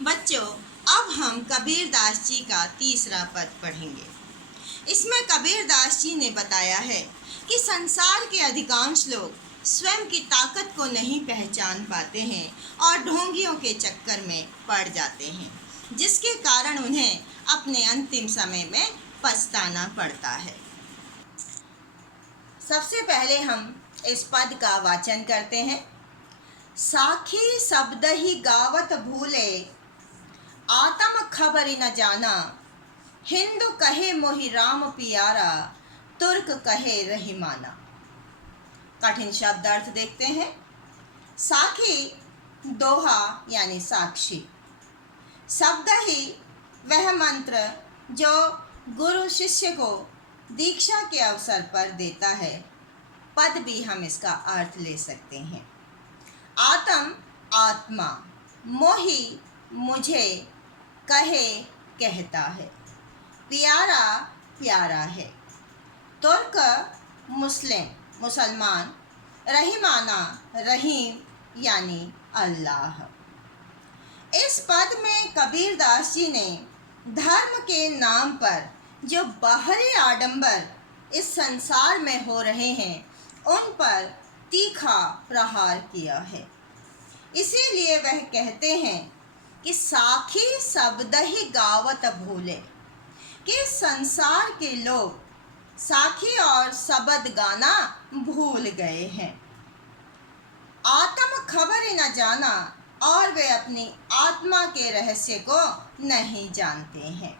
बच्चों, अब हम कबीरदास जी का तीसरा पद पढ़ेंगे। इसमें कबीरदास जी ने बताया है कि संसार के अधिकांश लोग स्वयं की ताकत को नहीं पहचान पाते हैं और ढोंगियों के चक्कर में पड़ जाते हैं, जिसके कारण उन्हें अपने अंतिम समय में पछताना पड़ता है। सबसे पहले हम इस पद का वाचन करते हैं। साखी शब्द ही गावत भूले, आत्म खबर न जाना। हिंदू कहे मोहि राम पियारा, तुर्क कहे रहीमाना। कठिन शब्द अर्थ देखते हैं। साखी दोहा यानी साक्षी, शब्द ही वह मंत्र जो गुरु शिष्य को दीक्षा के अवसर पर देता है। पद भी हम इसका अर्थ ले सकते हैं। आत्म आत्मा, मोहि मुझे, कहे कहता है, प्यारा प्यारा है, तुर्क मुसलमान, रहीमाना रहीम यानी अल्लाह। इस पद में कबीरदास जी ने धर्म के नाम पर जो बाहरी आडंबर इस संसार में हो रहे हैं उन पर तीखा प्रहार किया है। इसीलिए वह कहते हैं कि साखी शब्द ही गावत भूले, कि संसार के लोग साखी और शब्द गाना भूल गए हैं। आत्म खबर न जाना, और वे अपनी आत्मा के रहस्य को नहीं जानते हैं।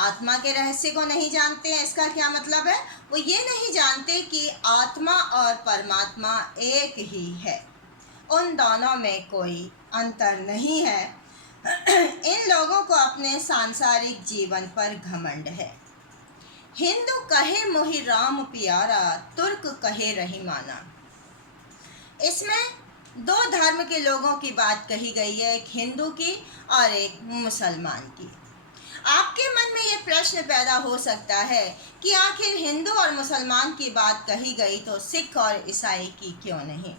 आत्मा के रहस्य को नहीं जानते हैं, इसका क्या मतलब है? वो ये नहीं जानते कि आत्मा और परमात्मा एक ही है, उन दोनों में कोई अंतर नहीं है। इन लोगों को अपने सांसारिक जीवन पर घमंड है। हिंदू कहे मोहि राम पियारा, तुर्क कहे रहीमाना। इसमें दो धर्म के लोगों की बात कही गई है, एक हिंदू की और एक मुसलमान की। आपके मन में ये प्रश्न पैदा हो सकता है कि आखिर हिंदू और मुसलमान की बात कही गई तो सिख और ईसाई की क्यों नहीं?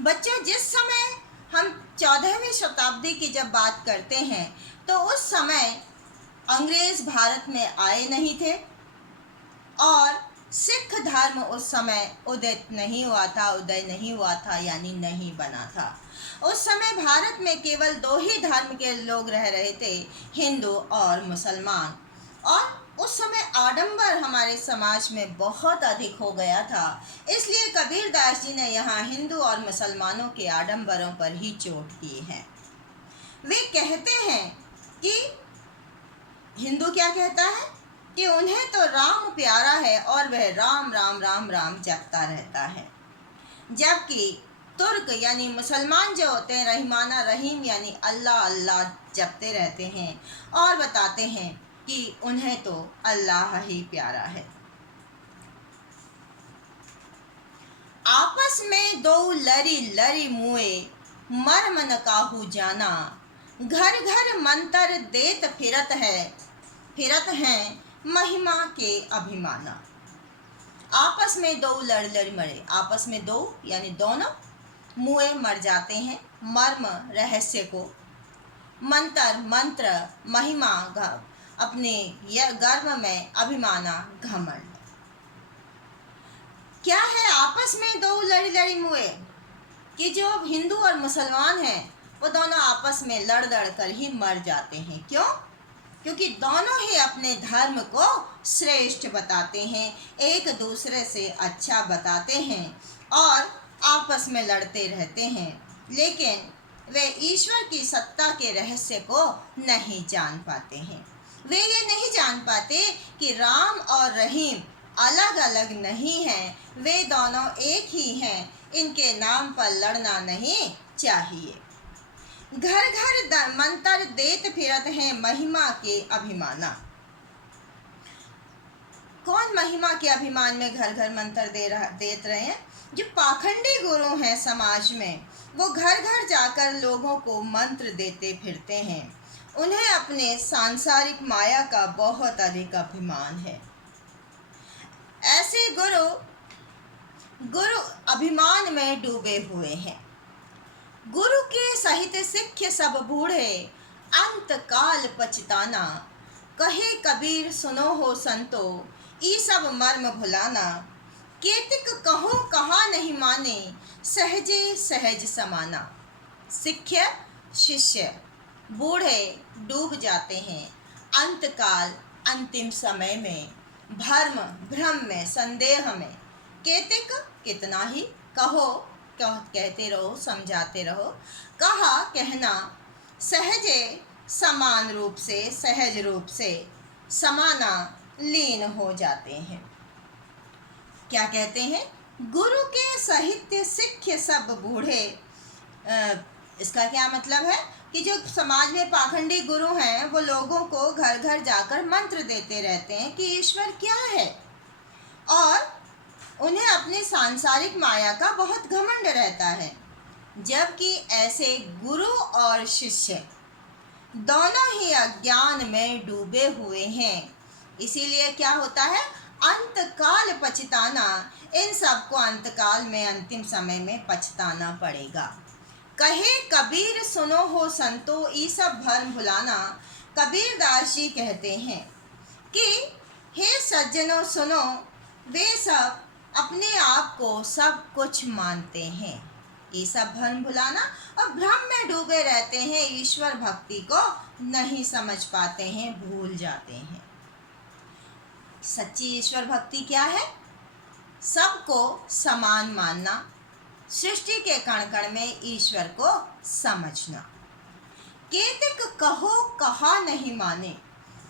बच्चों, जिस समय हम 14वीं शताब्दी की जब बात करते हैं तो उस समय अंग्रेज भारत में आए नहीं थे और सिख धर्म उस समय उदय नहीं हुआ था यानी नहीं बना था। उस समय भारत में केवल दो ही धर्म के लोग रह रहे थे, हिंदू और मुसलमान। और उस समय आडंबर हमारे समाज में बहुत अधिक हो गया था। इसलिए कबीरदास जी ने यहाँ हिंदू और मुसलमानों के आडंबरों पर ही चोट की है। वे कहते हैं कि हिंदू क्या कहता है कि उन्हें तो राम प्यारा है और वह राम राम राम राम जपता रहता है, जबकि तुर्क यानी मुसलमान जो होते हैं रहीमाना रहीम यानी अल्लाह अल्लाह जपते रहते हैं और बताते हैं कि उन्हें तो अल्लाह ही प्यारा है। आपस में दो लरी लरी मुए, मर्म न काहू जाना। घर घर मंत्र देत फिरत हैं महिमा के अभिमाना। आपस में दो लड़ लड़ मरे, आपस में दो यानी दोनों, मुए मर जाते हैं, मर्म रहस्य को, मंत्र महिमा अपने गर्भ में, अभिमाना घमंड। क्या है आपस में दो लड़ी लड़ी मुए? कि जो हिंदू और मुसलमान हैं वो दोनों आपस में लड़ लड़ कर ही मर जाते हैं। क्यों? क्योंकि दोनों ही अपने धर्म को श्रेष्ठ बताते हैं, एक दूसरे से अच्छा बताते हैं और आपस में लड़ते रहते हैं, लेकिन वे ईश्वर की सत्ता के रहस्य को नहीं जान पाते हैं। वे ये नहीं जान पाते कि राम और रहीम अलग अलग नहीं हैं, वे दोनों एक ही हैं। इनके नाम पर लड़ना नहीं चाहिए। घर घर मंत्र देत फिरत हैं महिमा के अभिमाना। कौन महिमा के अभिमान में घर घर मंत्र देत रहे हैं? जो पाखंडी गुरु हैं समाज में, वो घर घर जाकर लोगों को मंत्र देते फिरते हैं। उन्हें अपने सांसारिक माया का बहुत अधिक अभिमान है। ऐसे गुरु अभिमान में डूबे हुए हैं। गुरु के सहित सिक्ख सब बूढ़े, अंत काल पछताना। कहे कबीर सुनो हो संतो, ई सब मर्म भुलाना। केतिक कहो कहा नहीं माने, सहजे सहज समाना। सिक्ख शिष्य बूढ़े डूब जाते हैं, अंतकाल अंतिम समय में, भर्म भ्रम में, संदेह में। केतिक कितना ही, कहो कहते रहो, समझाते रहो, कहा कहना, सहजे समान रूप से, सहज रूप से, समाना लीन हो जाते हैं। क्या कहते हैं? गुरु के साहित्य सिक्ख सब बूढ़े। इसका क्या मतलब है कि जो समाज में पाखंडी गुरु हैं वो लोगों को घर घर जाकर मंत्र देते रहते हैं कि ईश्वर क्या है, और उन्हें अपनी सांसारिक माया का बहुत घमंड रहता है। जबकि ऐसे गुरु और शिष्य दोनों ही अज्ञान में डूबे हुए हैं। इसीलिए क्या होता है? अंतकाल पछताना। इन सबको अंतकाल में, अंतिम समय में पछताना पड़ेगा। कहे कबीर सुनो हो संतो, ई सब भर्म भुलाना। कबीर दास जी कहते हैं कि हे सज्जनों सुनो, वे सब अपने आप को सब कुछ मानते हैं, ये सब भ्रम भुलाना, और भ्रम में डूबे रहते हैं, ईश्वर भक्ति को नहीं समझ पाते हैं, भूल जाते हैं। सच्ची ईश्वर भक्ति क्या है? सबको समान मानना, सृष्टि के कण कण में ईश्वर को समझना। केतिक कहो कहा नहीं माने।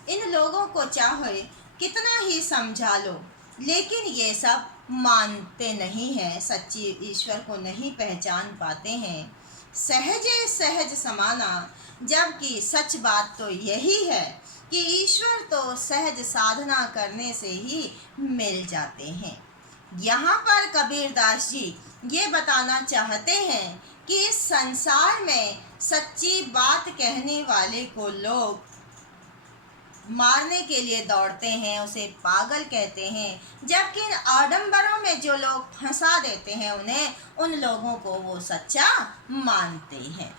इन लोगों को चाहे कितना ही समझा लो, लेकिन ये सब मानते नहीं हैं, सच्ची ईश्वर को नहीं पहचान पाते हैं। सहजे सहज समाना, जबकि सच बात तो यही है कि ईश्वर तो सहज साधना करने से ही मिल जाते हैं। यहाँ पर कबीरदास जी ये बताना चाहते हैं कि इस संसार में सच्ची बात कहने वाले को लोग मारने के लिए दौड़ते हैं, उसे पागल कहते हैं, जबकि इन आडंबरों में जो लोग फंसा देते हैं उन्हें, उन लोगों को वो सच्चा मानते हैं।